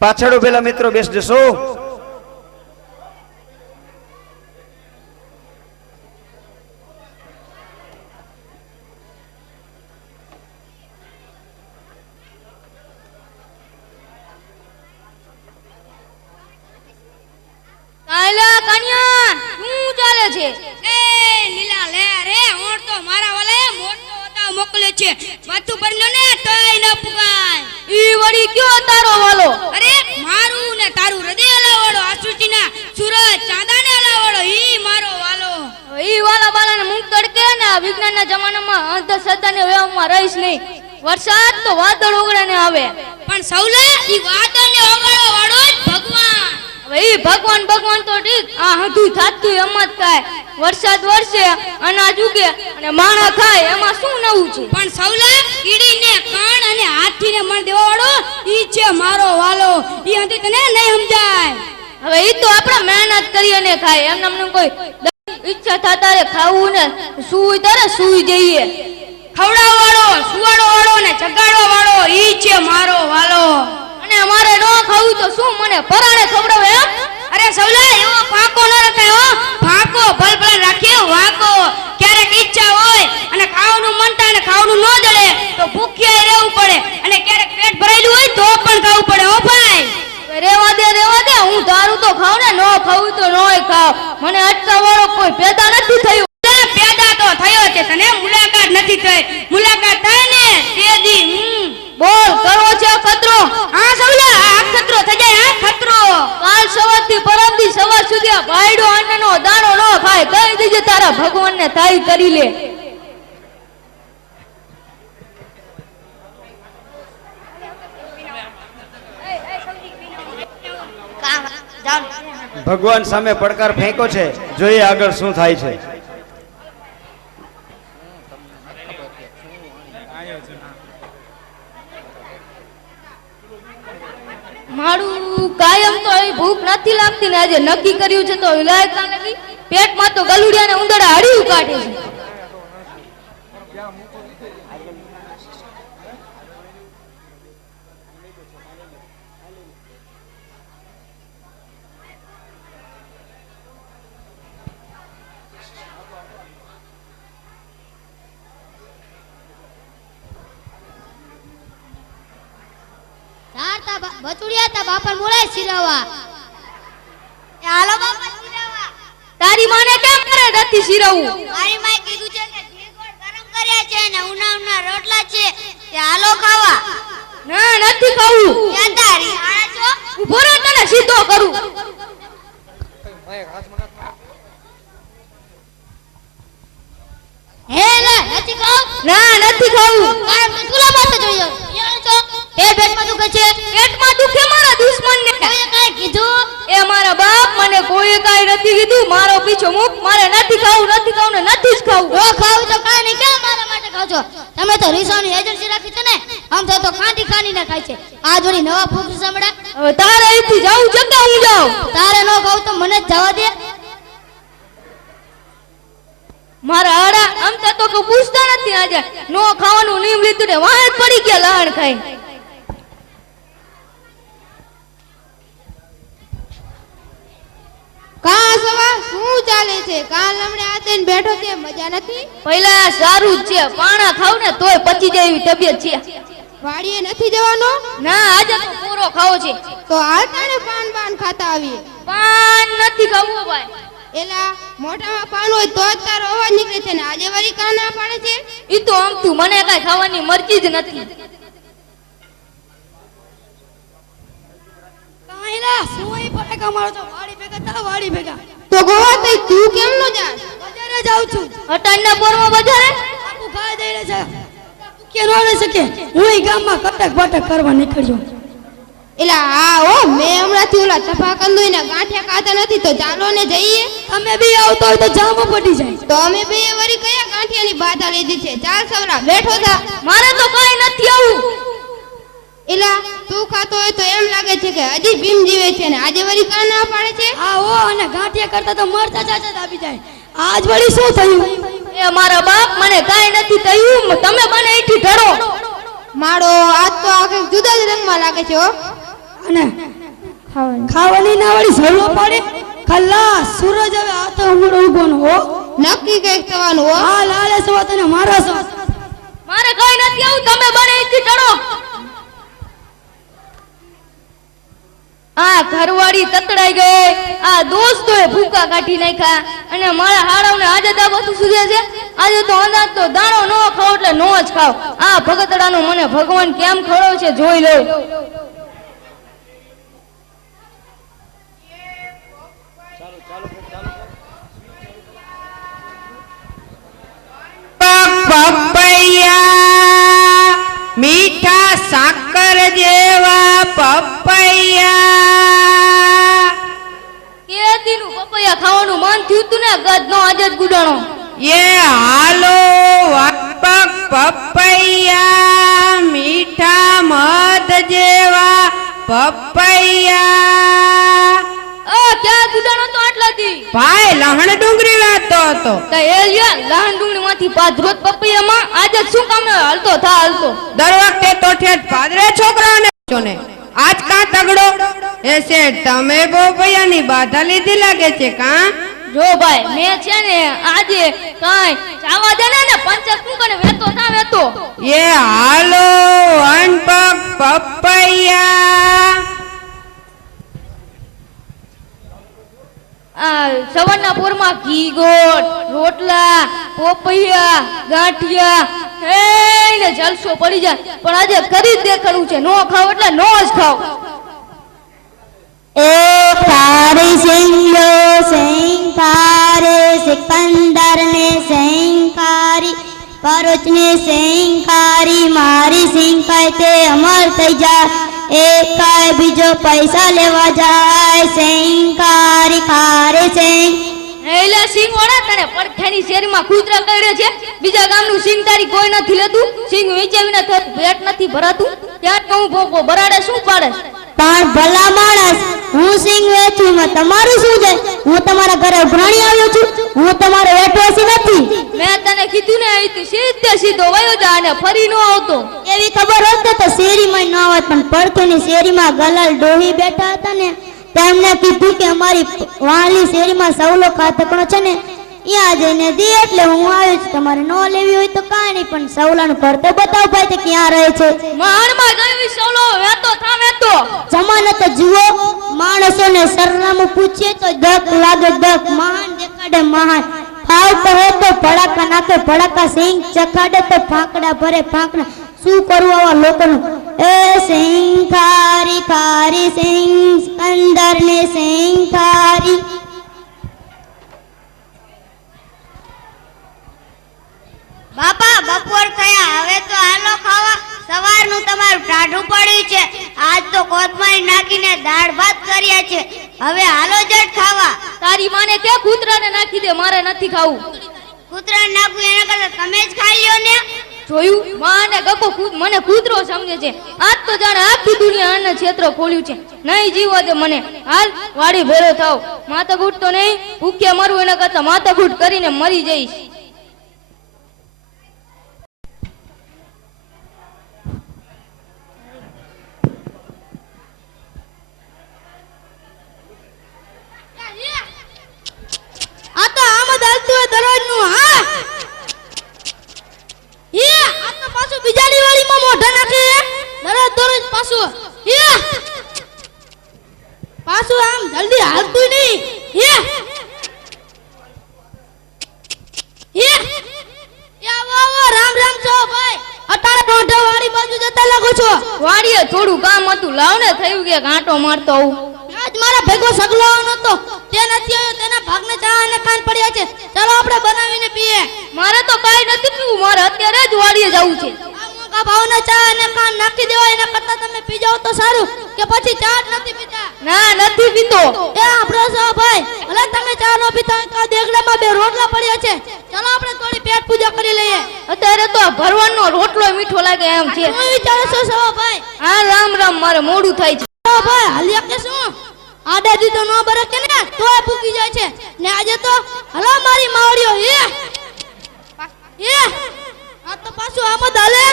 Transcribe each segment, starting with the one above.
પાછળ ઉભેલા મિત્રો બેસ જશો. કાયલા કન્યા શું ચાલે છે? એ લીલા લે રે ઓર તો મારા વાલે મોટો હતા મોકલે છે માથું ભરનો ને તોય ન પુગાય. ઈ વળી કયો તારો વાલો? અરે મારું ને તારું હૃદય લાવડો આસુચીના સૂરજ ચાંદાને લાવડો ઈ મારો વાલો. ઈ વાલા બાલાને મુખ તડકે ને આ વિજ્ઞાનના જમાનામાં અંધશ્રદ્ધાને વેવમાં રહીશ નહીં. વરસાદ તો વાદળ ઓગળે આવે, પણ સૌલે ઈ વાદળને ઓગળવા વાળો જ ભગવાન. હવે ઈ ભગવાન ભગવાન તો ઠીક, આ હધું થાતું એમ જ થાય. વરસાદ વરસે, અનાજ ઉગે અને માણા ખાય, એમાં શું નવું છે? પણ સૌલે કીડીને કાન અને હાથીને મણ દેવા વાળો ઈ છે મારો વાલો. ઈ હંધી તને નહીં સમજાય. હવે ઈ તો આપણે મહેનત કરીએ ને ખાય, એમ નમનું કોઈ ઈચ્છા થતા રે ખાવું ને સુઈ તારે સુઈ જઈએ. ખવડાવવા વાળો, સુવાડો વાળો ને જગાડવા વાળો ઈ છે મારો વાલો. અને અમારે ન ખાવું તો શું, મને પરાણે ખવડાવે એમ? અરે સૌલે એવો ફાકો ન રખાય હો. ફાકો ભલભલ રાખીએ વાકો. ક્યારેક ઈચ્છા હોય અને ખાવાનું મન થાય ને ખાવાનું ન જડે તો ભૂખ્યા રહેવું પડે, અને ક્યારેક પેટ ભરાયેલું હોય તો પણ ખાવું પડે હો ભાઈ. રેવા દે, હું દારૂ તો ખાવ ને, ન ખાવું તો નોય ખાવ. મને અટકા વાળો કોઈ પેદા નથી થયું. પેદા તો થયો છે, તને મુલાકાત નથી થઈ. મુલાકાત થાય ને તેદી બોલ કરવો છે ખતરો? હા સૌલે આ ખતરો થઈ જાય. હા ખતરો. કાલ સવારથી પરમદી સવાર સુધી આ ભાઈડો અન્નનો દાણો ન ખાય. કહી દીજે તારા ભગવાનને તાઈ કરી લે. ભગવાન સામે પડકાર ફેંકો છે, જોઈએ આગળ શું થાય છે. મારું કાયમ તો એ ભૂખ નથી લાગતી ને આજે નક્કી કર્યું છે તો વિલાયત ના લાગી. પેટમાં તો ગલુડિયાને ઉંદરડા હડિયું કાઢે છે. બચુડિયા તા બાપા બોલાય સિરાવા. એ હાલો બાપા સિરાવા. તારી માને કેમ કરે નથી સિરવું? મારી માએ કીધું છે કે ઘી ગરમ કર્યા છે ને ઉના રોટલા છે, તે હાલો ખાવા. ના નથી ખાવું. ક્યાં તારી આણા છો? ઉભો રહે, તને સીધો કરું. હે લે નથી ખાવ? ના નથી ખાવું. કામ તો ચૂલા પાસે જોઈ જાવ. ક્યાં છો? એ પેટમાં દુખે છે. પેટમાં દુખે મારા દુશ્મનને. કોઈએ કાઈ કીધું? એ મારા બાપ મને કોઈ કાઈ નથી કીધું. મારો પીછો મૂક. મારે નથી ખાવું ને નથી જ ખાવું. ઓ ખાવું તો કાઈ નહીં, કેમ મારા માટે ખાવ છો? તમે તો રીસાની એજન્સી રાખી છે ને, આમ તો ખાંડી ખાંડીને ખાય છે. આ જોડી નવા ફૂક સાંભળા. હવે તારે અહીંથી જાવું છે કે હું જાઉં? તારે નો ખાવ તો મને જ જવા દે. મારા આડા આમ તો કોઈ પૂછતા નથી. આજે નો ખાવાનું નીમ લીધું ને વાહ જ પડી ગયા લહણ ખાઈ. કા સવા શું ચાલે છે? કાલ હમણે આતે બેઠો છે, મજા નથી? પહેલા સારું જ છે, પાણા ખાવ ને તોય પચી જાય એવી તબિયત છે. વાડીએ નથી જવાનો? ના આજે તો પૂરો ખાવો છે. તો હાલ તારે પાન ખાતા આવીએ. પાન નથી ખાવું ભાઈ. એલા મોઢામાં પાન હોય તો જ તારો અવાજ નીકળે છે ને આજે વળી કાન ના પાડે છે. ઈ તો આમ તું મને કઈ ખાવાની મરજી જ નથી. કાઈલા સોઈ પડે કે મારો તો વાડી ભેગા તા વાડી ભેગા. તો ગોવા તઈ તું કેમ નો જાસ? બજારે જાઉં છું. હટાણના પોરમાં બજારે બાપુ ખાઈ દઈને છે. કે નો રહી શકે. હું ઈ ગામમાં કટક બટક કરવા નીકળ્યો. એલા હા હો, મેં હમણાંથી ઓલા તપાકંદુઈના ગાંઠિયા ખાતા નથી, તો ચાલો ને જઈએ. તમે બી આવતો હોય તો જામો પડી જાય. તો અમે બે વળી કયા ગાંઠિયાની બાધા લીધી છે? ચાલ સવરા બેઠો થા. મારે તો કઈ નથી આવું. એલા તું ખાતો હોય તો એમ લાગે છે કે હજી ભીમ જીવે છે ને આજે વળી કાન ના પાડે છે. હા હો, અને ગાંઠિયા કરતા તો મરતા ચાચા દાબી જાય. આજ વળી શું થયું? એ મારા બાપ મને કઈ નથી થયું. તમે મને અહીંથી ઢળો. મારો આજ તો આખે જુદા જ રંગમાં લાગે છે હો. અને ખાવાની ના વળી સળવો પડે ખલ્લાસ સૂરજ હવે આ તો હમણાં ઊભો ન હો નક્કી કઈક થવાનું હો હા લાલે સવા તને મારો છો મારે કઈ નથી આવું તમે બને અહીંથી ચડો આ ઘરવાળી તતડાઈ ગઈ આ દોસ્તોએ ભૂકા કાઢી નાખ્યા અને મારા હાડવને આજે તો આ બધું સુધે છે આજે તો અનાજ તો દાણો ન ખાવ એટલે નો જ ખાવ આ ભગતડાનું મને ભગવાન કેમ ખવડાવે છે જોઈ લો પપૈયા મીઠા સાકર જેવા પપૈયા કે દીનું પપૈયા ખાવાનું મન થયું તું ને ગદનો આજે જ ગુડાણો એ હાલો વાપક પપૈયા મીઠા મધ જેવા પપૈયા ક્યાં ગુડાણો તો આટલાથી ભાઈ લહણ ડુંગરી વાતો હતો તો એ લ્યો લહણ ડુંગળી માંથી પાદરોત પપૈયામાં આજે શું કામ હાલતો થા હાલતો દર વખતે તો ઠેઠ પાદરે છોકરાઓને ને આજ કા તગડો એ શેઠ તમે પપૈયાની બાધા લીધી લાગે છે કા જો ભાઈ મેં છે ને આજે કાઈ જાવા દે ને પંચાયત કુકને વેતો થા વેતો એ હાલો અનપક પપૈયા આ સવારના પોરમાં ઘી ગોળ રોટલા પોપૈયા ગાંઠિયા હે ને જલસો પડી જાય પણ આજે કરી જ દેખાડવું છે નો ખાવ એટલે નો જ ખાવ એ તારી સિંગો સિંકારે સિકંદર ને સિંકારી પરોચ ને સિંકારી મારી સિંકાય તે અમર થઈ જાય એકાય બીજો પૈસા લેવા જાય સિંકારી ખારે સિંગ એલા સિંગ વાળા તને પડખેની શેરીમાં કૂતરા કરડે છે બીજા ગામનું સિંગ તારી કોઈ નથી લેતું સિંગ વેચાવીને તો પેટ નથી ભરાતું ત્યાં કહું ભોગો બરાડે શું પાડે પણ ભલા માણસ હું સિંગ વેચું માં તમારું શું છે હું તમારા ઘરે ઉઘરાણી આવ્યો છું હું તમારો વેઠવાસી નથી મેં તને કીધું ને અહીંથી સીધે સીધો વયો જા અને ફરી નો આવતો એવી ખબર હોત તો શેરીમાં ન આવત પણ પડખેની શેરીમાં ગલાલ ડોહી બેઠા હતા ને તેમને કીધું કે અમારી વાલી શેરીમાં સવલો ખાતકણો છે ને ત્યાં જઈને દે એટલે હું આવ્યો છું તમારે ન લેવી હોય તો કાંઈ નહીં પણ સવલાનું ઘર તો બતાવ ભાઈ તે ક્યાં રહે છે મહાનમાં ગયો સોલો વેતો થા વેતો જમાને તો જુઓ માણસોને સરનામું પૂછીએ તો દક લાગે દક મહાન દેખાડે મહાન ખાવ કહે તો ભડાકા નાખે ભડાકા સિંગ ચખાડે તો ફાંકડા ભરે ફાંકડા શું કરવું આવા લોકોનું એ સિંગ ખારી ખારી સિંગ સિકંદર ને સિંગ ખારી બાપા બપોર થયા હવે તો હાલો ખાવા સવારનું તમારું ટાઢું પડ્યું છે આજ તો કોથમરી નાખીને દાળ ભાત કર્યા છે હવે હાલો જટ ખાવા તારી માને કે કૂતરાને નાખી દે મારે નથી ખાવું કૂતરાને નાખું એના કરતા તમે જ ખાઈ લ્યો ને જોયું માને ગપો મને કૂતરો સમજે છે આજ તો જાણે આખી દુનિયા આને ક્ષેત્ર ખોલ્યું છે નહીં જીવો દે મને હાલ વાડી ભેરો થાવ માથાકૂટ તો નહીં ભૂખ્યા મરવું એના કરતા માથાકૂટ કરીને મરી જઈશ આ તો આમદ હાલતું હોય દરરોજનું હા એ આ તો પાછું બીજાની વાડીમાં મોઢા નાખે દરરોજ પાછું પાછું આમ જલ્દી હાલતું નહીં રામ રામ છો ભાઈ અટાણે મોઢા વાડી બાજુ જતા લાગો છો વાડીએ થોડું કામ હતું લાવ ને થયું કે ગાંટો મારતો આવું આજ મારા ભેગો સગલો નતો તે નથી આવ્યો તેના ભાગને ચા અને કાન પડ્યા છે ચાલો આપણે બનાવીને પીએ મારે તો કાઈ નથી પીવું મારે અત્યારે જ વાડીએ જવું છે આ મોંઘા ભાવના ચા અને કાન નાખી દેવાય એના કરતા તમે પી જાવ તો સારું કે પછી ચા જ નથી પીતા ના નથી પીતો એ આપણો છો ભાઈ ભલે તમે ચા ન પીતા હોય તો દેગડામાં બે રોટલા પડ્યા છે ચાલો આપણે થોડી પેટ પૂજા કરી લઈએ અત્યારે તો આ ભરવાનો રોટલો મીઠો લાગે એમ છે શું વિચારો છો સવા ભાઈ હા રામ રામ મારે મોડું થાય છે ભાઈ હાલ્યા કે શું આડા દી તો નો બરે કે ને તોય ભૂકી જાય છે ને આજે તો હલો મારી માવડીઓ આ તો પાછું આમ જ હાલે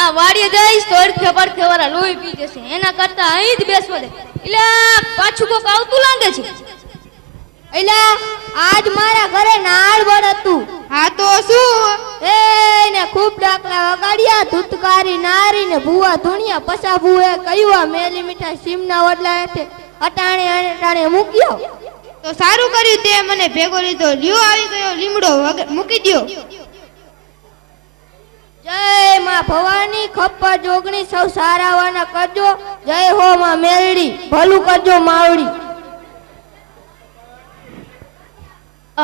આ વાડીએ જઈશ તો અડખે પડખે વાળા લોહી પી જશે એના કરતા અહીં જ બેસવા દે એટલે પાછું કોક આવતું લાગે છે એટલે આજ મારા ઘરે નાળવડ હતું. હા તો શું? એને ખૂબ ડાકલા વગાડ્યા, ધૂતકારી નારી ને ભૂવા ધૂણિયા. પસા ભૂએ કહ્યું આ મેલી મીઠા સીમના વડલા હેઠે અટાણે અટાણે મૂક્યો. તો સારું કર્યું તે મને ભેગો લીધો. લ્યો આવી ગયો લીમડો, મૂકી દ્યો. જય માં ભવાની, ખપ્પા જોગણી સૌ સારાવાના કરજો. જય હો માં મેલડી, ભલું કરજો માવડી.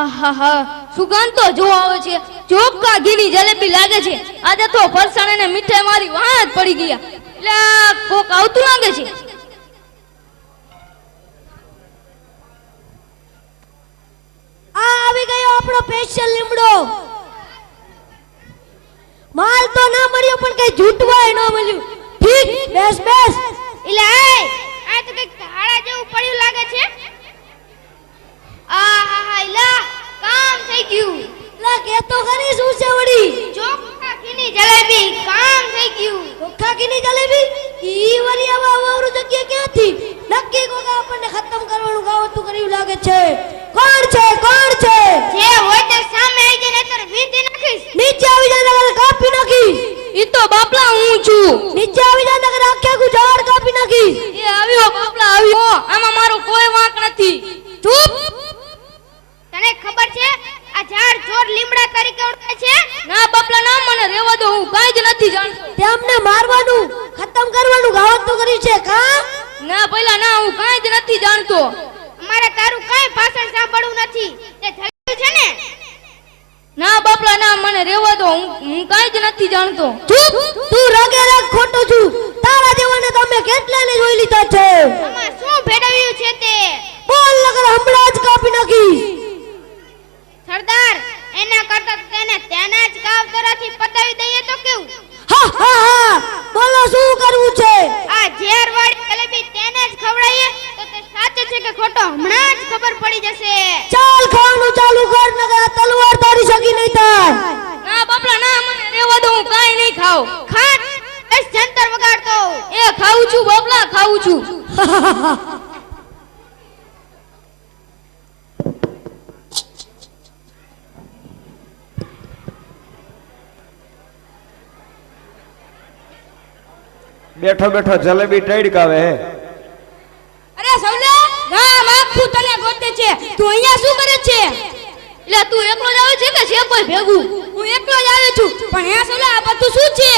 આહાહા સુગંધ તો જો આવે છે, ચોખ્ખા ઘીની જલેબી લાગે છે. આજે તો ફરસાણ અને મીઠાઈ મારી વાહ જ પડી ગયા એટલે કોક આવતું લાગે છે. આ આવી ગયો આપણો સ્પેશિયલ લીમડો. માલ તો ના મળ્યો પણ કઈ જૂટવાય ન મળ્યું. ઠીક, બેસ બેસ. એટલે આ તો કઈક ધાડા જેવું પડ્યું લાગે છે. આહાહા ઇલા કામ થઈ ગયું. લા કે તો ખરી શું છે વળી? ચોખ્ખા ઘીની જલેબી કામ થઈ ગયું. ચોખ્ખા ઘીની જલેબી ઈ વળી આવા અવારું જગ્યા ક્યાંથી? નક્કી કોક આપણને ખતમ કરવાનું ગાવતું કર્યું લાગે છે. કોણ છે? કોણ છે? જે હોય તે સામે આવી જાય નહીતર વીંધી નાખીશ. નીચે આવી જાય નકર કાપી નાખીશ. ઈ તો બાપલા હું છું. નીચે આવી જાય નકર આખે આખું ઝાડ કાપી નાખીશ. એ આવ્યો બાપલા આવ્યો, આમાં મારો કોઈ વાંક નથી. ચૂપ. તને ખબર છે આ ઝાડ જોર લીમડા તરીકે ઓળખાય છે? ના બાપલા ના, મને રહેવા દો, હું કાંઈ જ નથી જાણતો. તેમને મારવાનું ખતમ કરવાનું ગાવતું કર્યું છે કા? ના પહેલા ના, હું કાંઈ જ નથી જાણતો. અમારે તારું કાઈ ભાષણ સાંભળવું નથી. તે થયું છે ને? ના બાપલા ના, મને રહેવા દો, હું કાંઈ જ નથી જાણતો. ચૂપ, તું રગે રગ ખોટો છું. તારા જેવાને તમે કેટલાને જોઈ લીધા છે. આમાં શું ભેળવ્યું છે તે? બોલ નકર હમણાં જ કાપી નાખીશ. સરદાર, એના કરતા તો તેને તેના જ કાવતરાથી પતાવી દઈએ તો કેવું? હા હા હા, બોલો શું કરવું છે? આ ઝેરવાળી જલેબી તેને જ ખવડાવીએ તો તે સાચું છે કે ખોટો હમણાં જ ખબર પડી જશે. ચાલ ખાવાનું ચાલુ કર નકર આ તલવાર તારી સગી નહીં થાય. ના બાપલા ના, મને રહેવા દો, હું કાંઈ નહીં ખાઉં. ખાટ બસ જંતર વગાડતો. એ ખાઉં છું બાપલા, ખાઉં છું. બેઠો બેઠો જલેબી ટડકાવે હે. અરે સૌલા, ગામ આખું તને ગોતે છે, તું અહીંયા શું કરે છે? એટલે તું એકલો જ આવે છે કે છે કોઈ ભેગું? હું એકલો જ આવ્યો છું, પણ હે સૌલા આ બધું શું છે?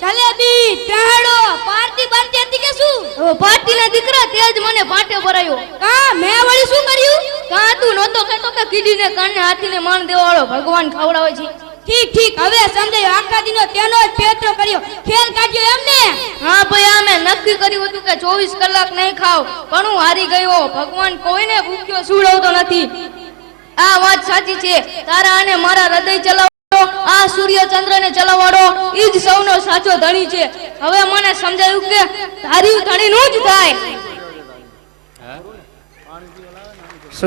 જલેબી, ટાળો, પાર્ટી બાંધી હતી કે શું? પાર્ટી ના દીકરા તે જ મને પાટે ભરાયો. કા મેં વળી શું કર્યું? કા તું નહોતો કહેતો કે કીડીને કાને હાથીને માન દેવાળો ભગવાન ખવડાવે છે? ઠીક ઠીક, હવે સમજાયો. આખા દિનો તેનો જ પેટરો કર્યો, ખેલ કાઢ્યો એમને? હા ભાઈ, અમે નક્કી કર્યું હતું કે 24 કલાક નહીં ખાવ, પણ હું હારી ગયો. ભગવાન કોઈને ભૂખ્યો સુવડાવતો નથી. આ વાત સાચી છે. તારા અને મારા હૃદય ચલાવવાનો, આ સૂર્ય ચંદ્રને ચલાવવાનો ઈ જ સૌનો સાચો ધણી છે. હવે મને સમજાયું કે તારી ધણીનું જ થાય.